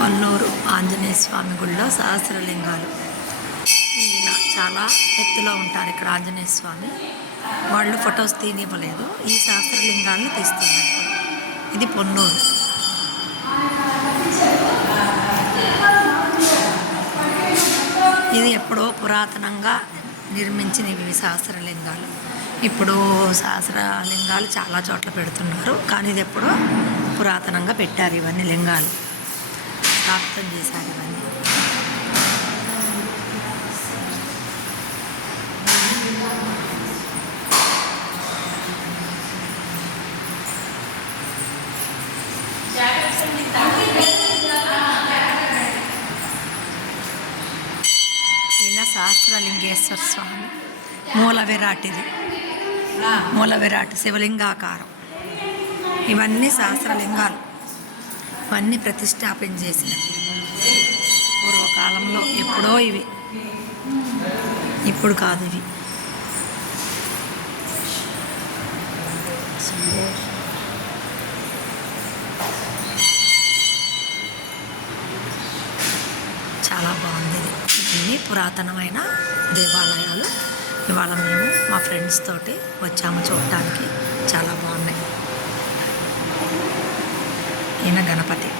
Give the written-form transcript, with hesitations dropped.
పన్నూరు ఆంజనేయ స్వామి గుడిలో సహస్రలింగాలు. ఈయన చాలా ఎత్తులో ఉంటారు ఇక్కడ ఆంజనేయ స్వామి. వాళ్ళు ఫొటోస్ తీనివ్వలేదు, ఈ సహస్రలింగాలను తీస్తున్నారు. ఇది పొన్నూరు. ఇది ఎప్పుడో పురాతనంగా నిర్మించినవి సహస్రలింగాలు. ఇప్పుడు సహస్రలింగాలు చాలా చోట్ల పెడుతున్నారు, కానీ ఇది ఎప్పుడో పురాతనంగా పెట్టారు. ఇవన్నీ లింగాలు స్థాపితం చేశారు. ఇవన్నీ ఈయన సహస్రలింగేశ్వర స్వామి. మూల విరాటిది, మూల విరాట్ శివలింగాకారం. ఇవన్నీ సహస్రలింగాలు, ఇవన్నీ ప్రతిష్టాపన చేసినవి పూర్వకాలంలో. ఎప్పుడో ఇవి, ఇప్పుడు కాదు ఇవి. చాలా బాగుంది ఇది. ఇవన్నీ పురాతనమైన దేవాలయాలు. ఇవాళ మేము మా ఫ్రెండ్స్ తోటి వచ్చాము చూడటానికి. చాలా బాగున్నాయి. ఈయన గణపతి.